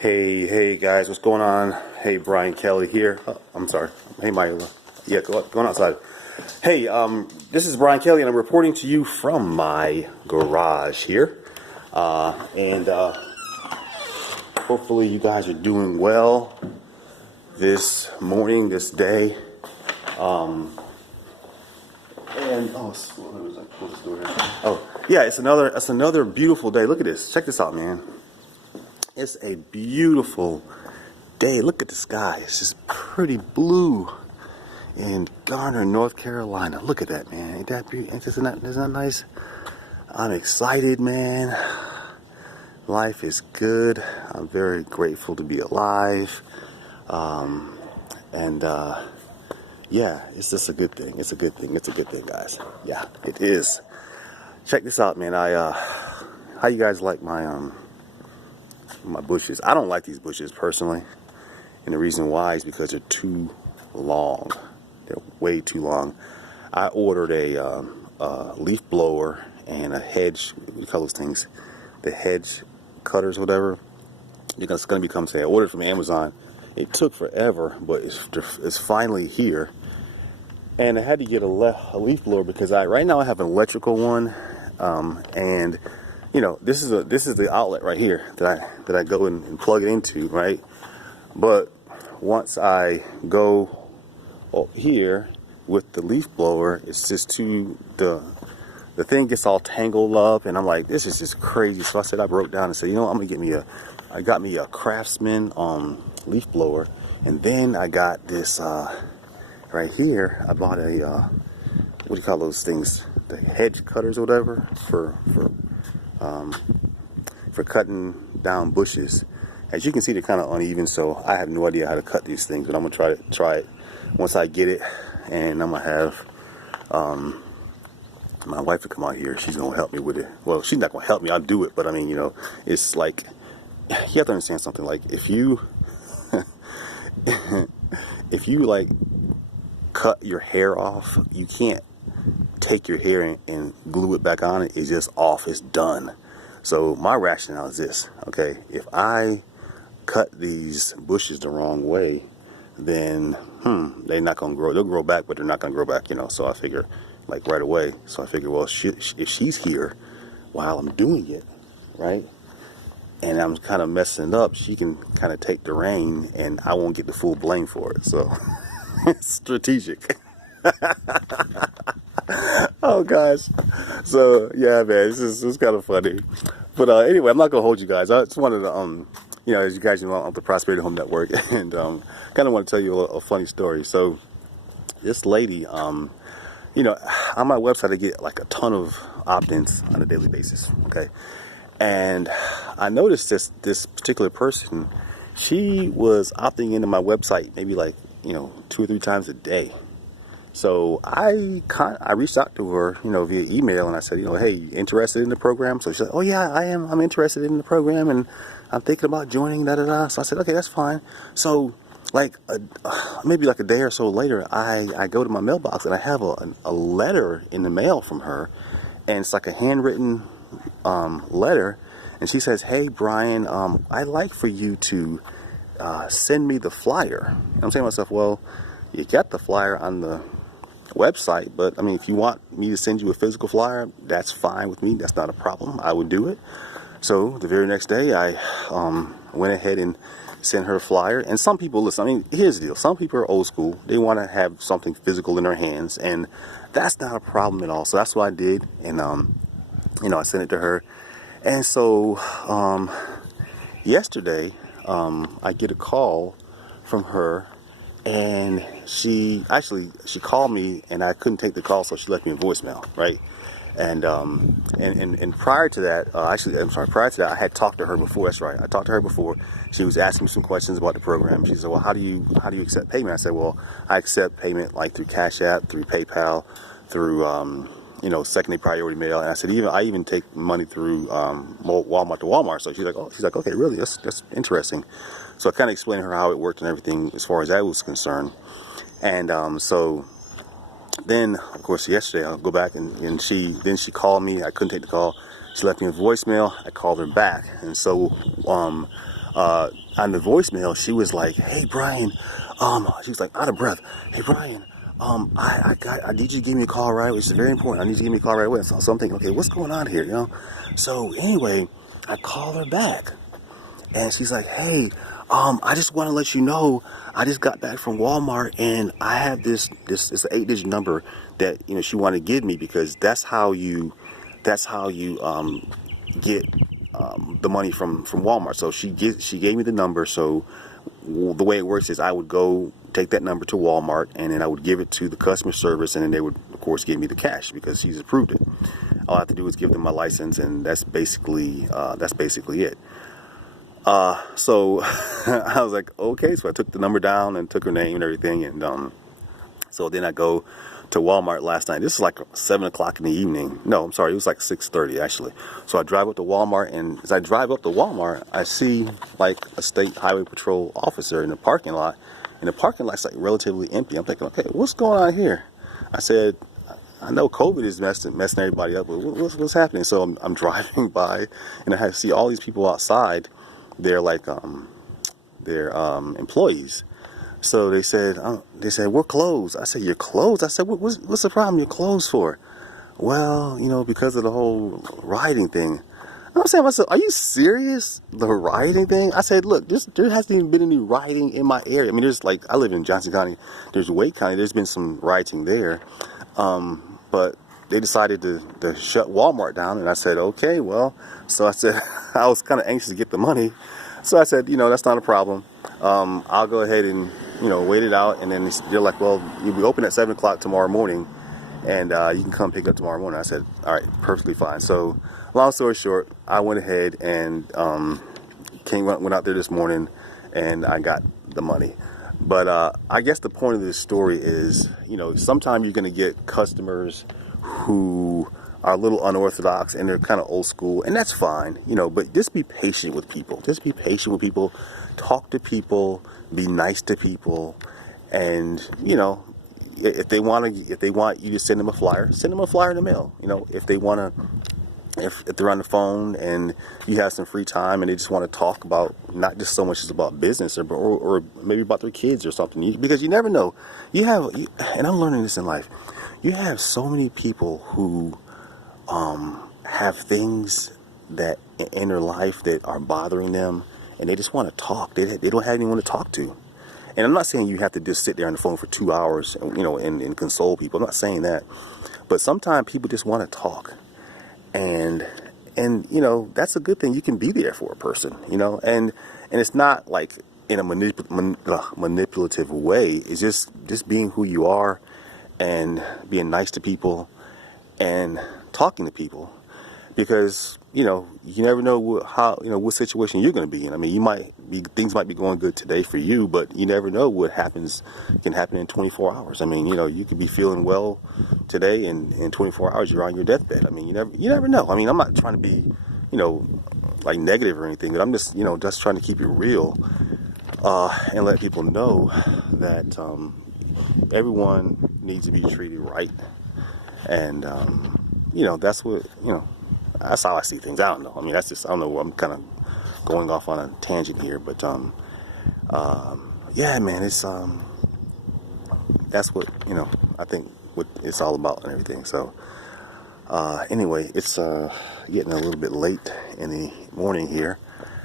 Hey guys, what's going on? Hey, Brian Kelly here. Oh, I'm sorry. Hey, Maya. Yeah, going outside. Hey, this is Brian Kelly, and I'm reporting to you from my garage here. And hopefully, you guys are doing well this morning, this day. And yeah, it's another beautiful day. Look at this. Check this out, man. It's a beautiful day. Look at the sky. It's just pretty blue in Garner, North Carolina. Look at that, man. Ain't that beautiful? Isn't that nice? I'm excited, man. Life is good. I'm very grateful to be alive. Yeah, it's just a good thing. It's a good thing. It's a good thing, guys. Yeah, it is. Check this out, man. How you guys like my bushes? I don't like these bushes personally, and the reason why is because they're too long. They're way too long. I ordered a leaf blower and a hedge. What do you call those things? The hedge cutters, whatever. It's going to be coming today. I ordered from Amazon. It took forever, but it's finally here. And I had to get a leaf blower because right now I have an electrical one, and this is the outlet right here that I go and plug it into, right? But once I go up here with the leaf blower, it's just the thing gets all tangled up, and I'm like, this is just crazy. So I broke down and said, I'm gonna get I got me a Craftsman leaf blower, and then I got this right here. I bought a what do you call those things? The hedge cutters or whatever for cutting down bushes. As you can see, they're kind of uneven, so I have no idea how to cut these things, but I'm gonna try it once I get it, and I'm gonna have my wife to come out here. She's gonna help me with it. Well, she's not gonna help me, I'll do it, but I mean, it's like, you have to understand something. Like, if you if you like cut your hair off, you can't take your hair and glue it back on. It's just off. It's done. So my rationale is this, okay? If I cut these bushes the wrong way, then they're not gonna grow. They'll grow back, but they're not gonna grow back, So I figure, like, right away. So I figure, well, if she's here while I'm doing it, right, and I'm kind of messing it up, she can kind of take the reign, and I won't get the full blame for it. So it's strategic. Oh gosh. So yeah, man, it's kind of funny. But anyway, I'm not gonna hold you guys. I just wanted to as you guys know, I'm the Prosperity Home Network, and kind of want to tell you a funny story. So this lady, on my website I get like a ton of opt-ins on a daily basis. Okay. And I noticed this particular person, she was opting into my website maybe like 2 or 3 times a day. So I reached out to her, via email, and I said, hey, you interested in the program? So she said, oh yeah, I am. I'm interested in the program, and I'm thinking about joining. So I said, okay, that's fine. So like maybe like a day or so later, I go to my mailbox and I have a letter in the mail from her, and it's like a handwritten letter, and she says, hey Brian, I'd like for you to send me the flyer. And I'm saying to myself, well, you got the flyer on the website, but I mean, if you want me to send you a physical flyer, that's fine with me. That's not a problem. I would do it. So the very next day, I went ahead and sent her a flyer. And some people, listen, I mean, here's the deal. Some people are old school. They want to have something physical in their hands, and that's not a problem at all. So that's what I did, and I sent it to her. And so yesterday, I get a call from her, and she called me, and I couldn't take the call, so she left me a voicemail, right? And prior to that, prior to that, I had talked to her before. That's right, I talked to her before. She was asking me some questions about the program. She said, well, how do you accept payment? I said, well, I accept payment like through Cash App, through PayPal, through secondary priority mail. And I said, I even take money through Walmart to Walmart. So she's like, okay, really, that's interesting. So I kind of explained to her how it worked and everything as far as that was concerned. And so then, of course, yesterday I'll go back and she called me. I couldn't take the call. She left me a voicemail. I called her back. And so on the voicemail, she was like, "Hey Brian," she was like out of breath. "Hey Brian, I need you to give me a call right away. It's very important. I need you to give me a call right away." So I'm thinking, okay, what's going on here, you know? So anyway, I call her back, and she's like, "Hey, I just want to let you know, I just got back from Walmart, and I have this it's an 8-digit number that she wanted to give me, because that's how you get the money from Walmart." So she gave me the number. So the way it works is I would go take that number to Walmart, and then I would give it to the customer service, and then they would of course give me the cash because she's approved it. All I have to do is give them my license, and that's basically it. So I was like, okay. So I took the number down and took her name and everything, and so then I go to Walmart last night. This is like 7 o'clock in the evening. No, I'm sorry, it was like 6:30 actually. So I drive up to Walmart, and as I drive up to Walmart, I see like a state highway patrol officer in the parking lot, and the parking lot's like relatively empty. I'm thinking, okay, what's going on here? I said, I know COVID is messing everybody up, but what's happening? So I'm driving by, and I see all these people outside. They're like they're employees. So they said we're closed. I said, you're closed? I said, what's the problem? You're closed for? Well, because of the whole rioting thing. I'm saying to myself, are you serious? The rioting thing? I said, look, there hasn't even been any rioting in my area. I mean, there's I live in Johnson County. There's Wake County. There's been some rioting there. But they decided to shut Walmart down. And I said, okay, well, so I said, I was kind of anxious to get the money. So I said, that's not a problem. I'll go ahead and, wait it out. And then they're like, well, you'll be open at 7 o'clock tomorrow morning, and you can come pick up tomorrow morning. I said, all right, perfectly fine. So long story short, I went ahead and went out there this morning, and I got the money. But I guess the point of this story is, sometimes you're going to get customers who are a little unorthodox, and they're kind of old school, and that's fine, but just be patient with people. Just be patient with people. Talk to people. Be nice to people. And, if they want you to send them a flyer in the mail. If they want to, if they're on the phone and you have some free time and they just want to talk about, not just so much as about business or maybe about their kids or something, because you never know. And I'm learning this in life. You have so many people who have things that in their life that are bothering them, and they just want to talk. They don't have anyone to talk to. And I'm not saying you have to just sit there on the phone for 2 hours, and console people. I'm not saying that. But sometimes people just want to talk. And that's a good thing. You can be there for a person, and it's not like in a manipulative way. It's just being who you are and being nice to people and talking to people, because you never know what situation you're going to be in. I mean, things might be going good today for you, but you never know what can happen in 24 hours. I mean, you could be feeling well today, and in 24 hours you're on your deathbed. I mean, you never know. I mean, I'm not trying to be like negative or anything, but I'm just just trying to keep it real, and let people know that everyone needs to be treated right. And that's what that's how I see things. I don't know. I mean, I don't know. I'm kind of going off on a tangent here, but yeah, man, it's that's what I think what it's all about and everything. So anyway, it's getting a little bit late in the morning here.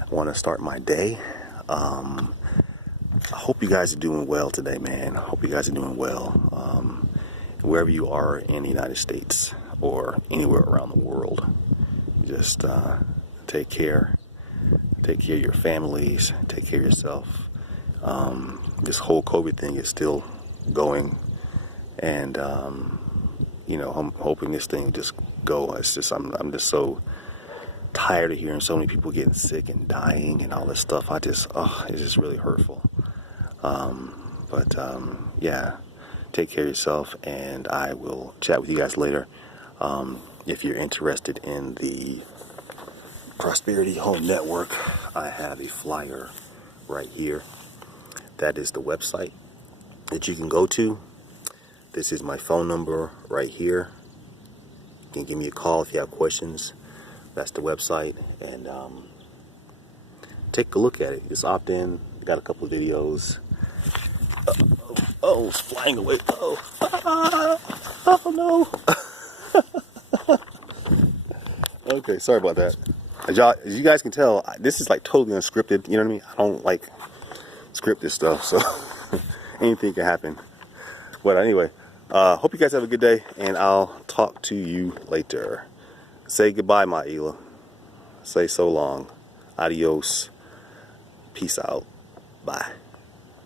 I want to start my day. I hope you guys are doing well today, man. I hope you guys are doing well, wherever you are in the United States or anywhere around the world. Just take care of your families, take care of yourself. This whole COVID thing is still going, and I'm hoping this thing just go. It's just I'm just so tired of hearing so many people getting sick and dying and all this stuff. It's just really hurtful. But yeah, take care of yourself, and I will chat with you guys later. If you're interested in the Prosperity Home Network, I have a flyer right here. That is the website that you can go to. This is my phone number right here. You can give me a call if you have questions. That's the website. And take a look at it. Just opt in. Got a couple of videos. Oh, it's flying away. Oh, oh no. Okay, sorry about that. As you guys can tell, this is like totally unscripted. You know what I mean? I don't like script this stuff, so anything can happen. But anyway, hope you guys have a good day, and I'll talk to you later. Say goodbye, my Ela. Say so long. Adios. Peace out. Bye.